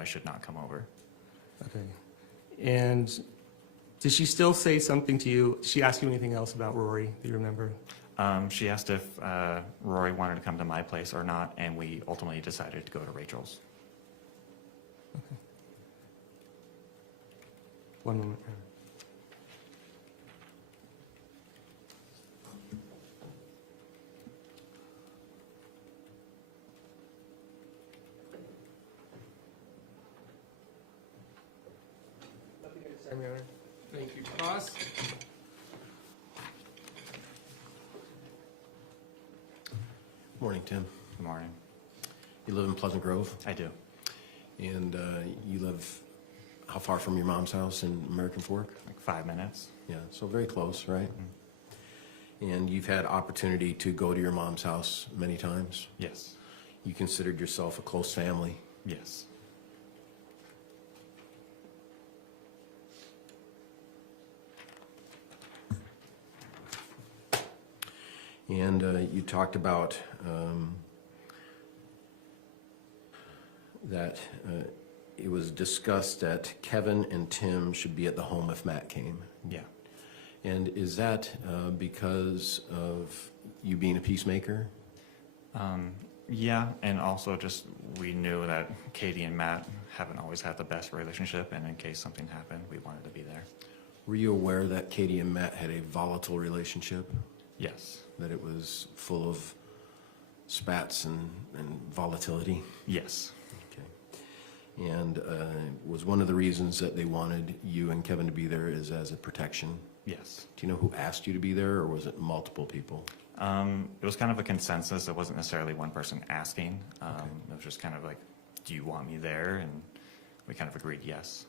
I should not come over. Okay. And did she still say something to you? Did she ask you anything else about Rory? Do you remember? She asked if Rory wanted to come to my place or not, and we ultimately decided to go to Rachel's. Okay. One moment. Thank you. Cross? Morning, Tim. Good morning. You live in Pleasant Grove, I do. and you live how far from your mom's house in American Fork? Like 5 minutes. Yeah, so very close, right? And you've had opportunity to go to your mom's house many times. Yes. You considered yourself a close family. Yes. And you talked about that it was discussed that Kevin and Tim should be at the home if Matt came. Yeah. And is that because of you being a peacemaker? Yeah, and also just we knew that Katie and Matt haven't always had the best relationship, and in case something happened, we wanted to be there. Were you aware that Katie and Matt had a volatile relationship? Yes. That it was full of spats and volatility? Yes. Okay. And was one of the reasons that they wanted you and Kevin to be there is as a protection? Yes. Do you know who asked you to be there, or was it multiple people? It was kind of a consensus. It wasn't necessarily one person asking. It was just kind of like, do you want me there? And we kind of agreed yes.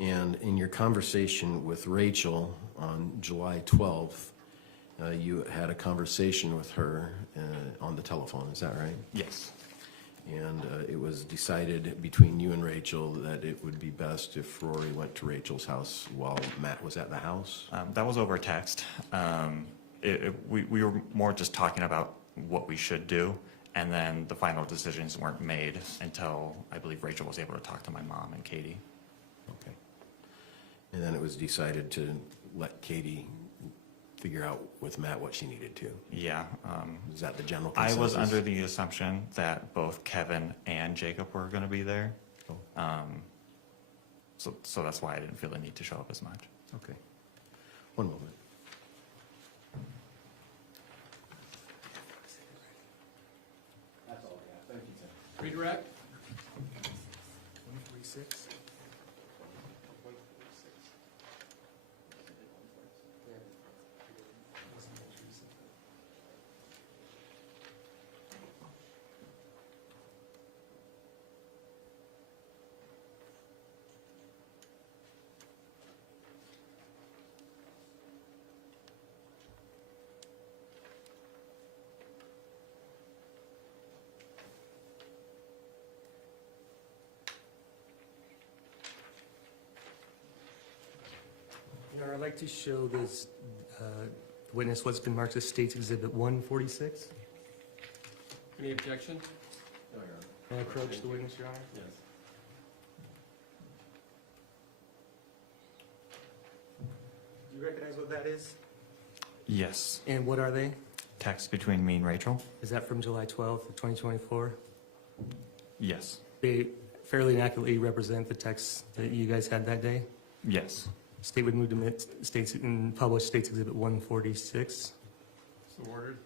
And in your conversation with Rachel on July 12th, you had a conversation with her on the telephone, is that right? Yes. And it was decided between you and Rachel that it would be best if Rory went to Rachel's house while Matt was at the house? That was over text. We were more just talking about what we should do, and then the final decisions weren't made until I believe Rachel was able to talk to my mom and Katie. Okay. And then it was decided to let Katie figure out with Matt what she needed to. Yeah. Is that the general I consensus? was under the assumption that both Kevin and Jacob were going to be there. Oh. So that's why I didn't feel the need to show up as much. Okay. One moment. That's all I got. Thank you, Tim. Redirect? 146. I'd like to show this witness what's been marked as State's Exhibit 146. Any objection? Can I approach the witness, Your Honor? Yes. Do you recognize what that is? Yes. And what are they? Text between me and Rachel? Is that from July 12th of 2024? Yes. They fairly accurately represent the text that you guys had that day? Yes. State would move to states and publish State's Exhibit 146. So ordered.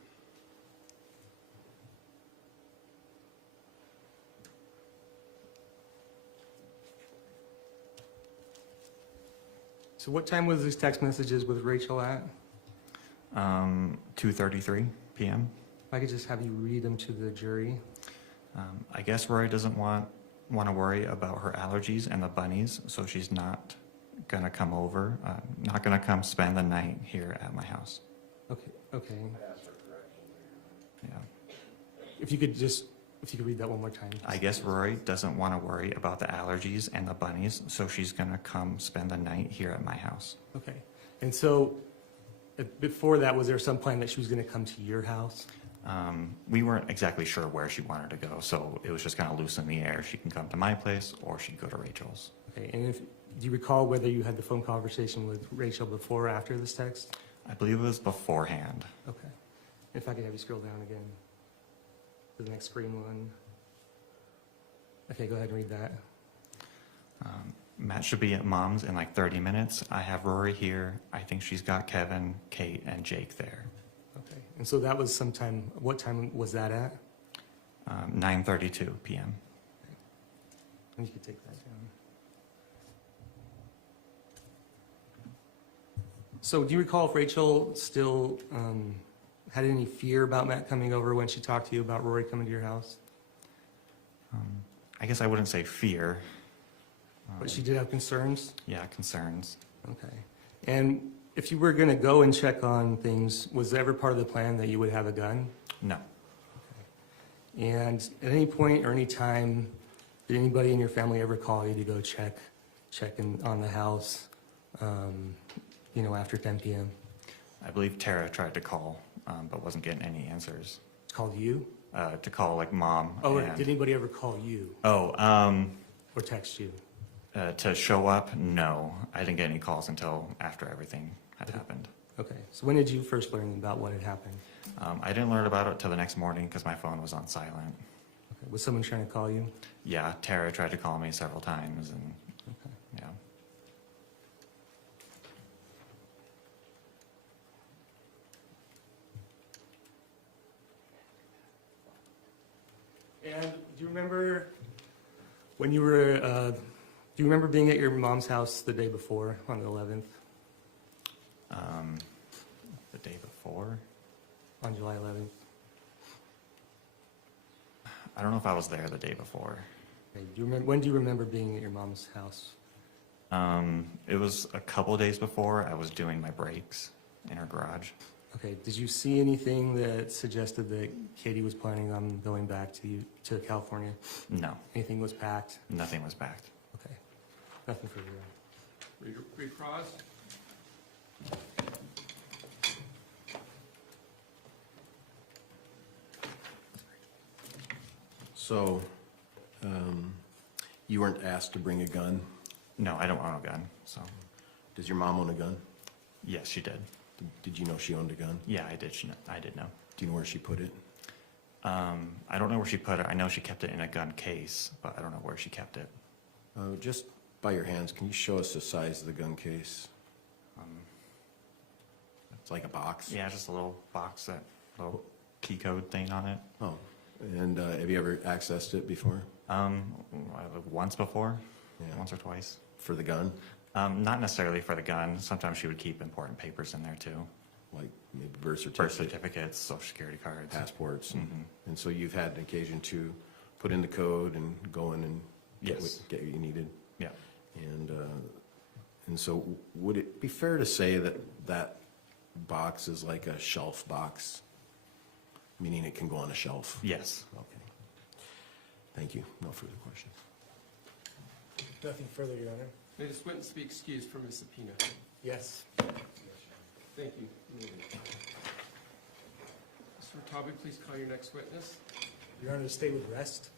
So what time was these text messages with Rachel at? 2:33 p.m. If I could just have you read them to the jury. I guess Rory doesn't want to worry about her allergies and the bunnies, so she's not gonna come over, not gonna come spend the night here at my house. Okay. Yeah. If you could read that one more time. I guess Rory doesn't want to worry about the allergies and the bunnies, so she's gonna come spend the night here at my house. Okay. And so before that, was there some plan that she was going to come to your house? We weren't exactly sure where she wanted to go, so it was just kind of loose in the air. She can come to my place, or she can go to Rachel's. Okay, and do you recall whether you had the phone conversation with Rachel before or after this text? I believe it was beforehand. Okay. If I could have you scroll down again to the next screen one. Okay, go ahead and read that. Matt should be at Mom's in like 30 minutes. I have Rory here. I think she's got Kevin, Kate, and Jake there. Okay, and so that was sometime, what time was that at? 9:32 p.m. And you could take that down. So do you recall if Rachel still had any fear about Matt coming over when she talked to you about Rory coming to your house? I guess I wouldn't say fear. But she did have concerns? Yeah, concerns. Okay. And if you were going to go and check on things, was there ever part of the plan that you would have a gun? No. And at any point or any time, did anybody in your family ever call you to go check on the house, after 10 p.m.? I believe Tara tried to call, but wasn't getting any answers. Called you? To call like Mom. Oh, and- did anybody ever call you or text you? To show up, no. I didn't get any calls until after everything had happened. Okay. So when did you first learn about what had happened? I didn't learn about it till the next morning because my phone was on silent. Okay. Was someone trying to call you? Yeah, Tara tried to call me several times, and Okay. yeah. And do you remember when you were, do you remember being at your mom's house the day before, on the 11th, The day before? on July 11th? I don't know if I was there the day before. Okay. When do you remember being at your mom's house? It was a couple days before. I was doing my breaks in her garage. Okay, did you see anything that suggested that Katie was planning on going back to California? No, Anything was packed? nothing was packed. Okay, nothing further. Recross. So, you weren't asked to bring a gun? No, I don't own a gun, so Does your mom own a gun? yes, she did. Did you know she owned a gun? Yeah, I did. I did know. Do you know where she put it? I don't know where she put it. I know she kept it in a gun case, but I don't know where she kept it. Just by your hands, can you show us the size of the gun case? It's like a box? Yeah, just a little box, that little key code thing on it. Oh, and have you ever accessed it before? Once before, Yeah. once or twice. For the gun? Not necessarily for the gun. Sometimes she would keep important papers in there too. Like maybe birth Birth certificate, certificates, social security cards. passports? Mhm. And so you've had an occasion to put in the code and go in and get Yes. what you needed? Yeah. And so would it be fair to say that that box is like a shelf box? Meaning it can go on a shelf? Yes. Okay. Thank you. No further questions. Nothing further, Your Honor. May this witness be excused from his subpoena. Yes. Thank you. Mr. Taube, please call your next witness. Your Honor, to stay with rest.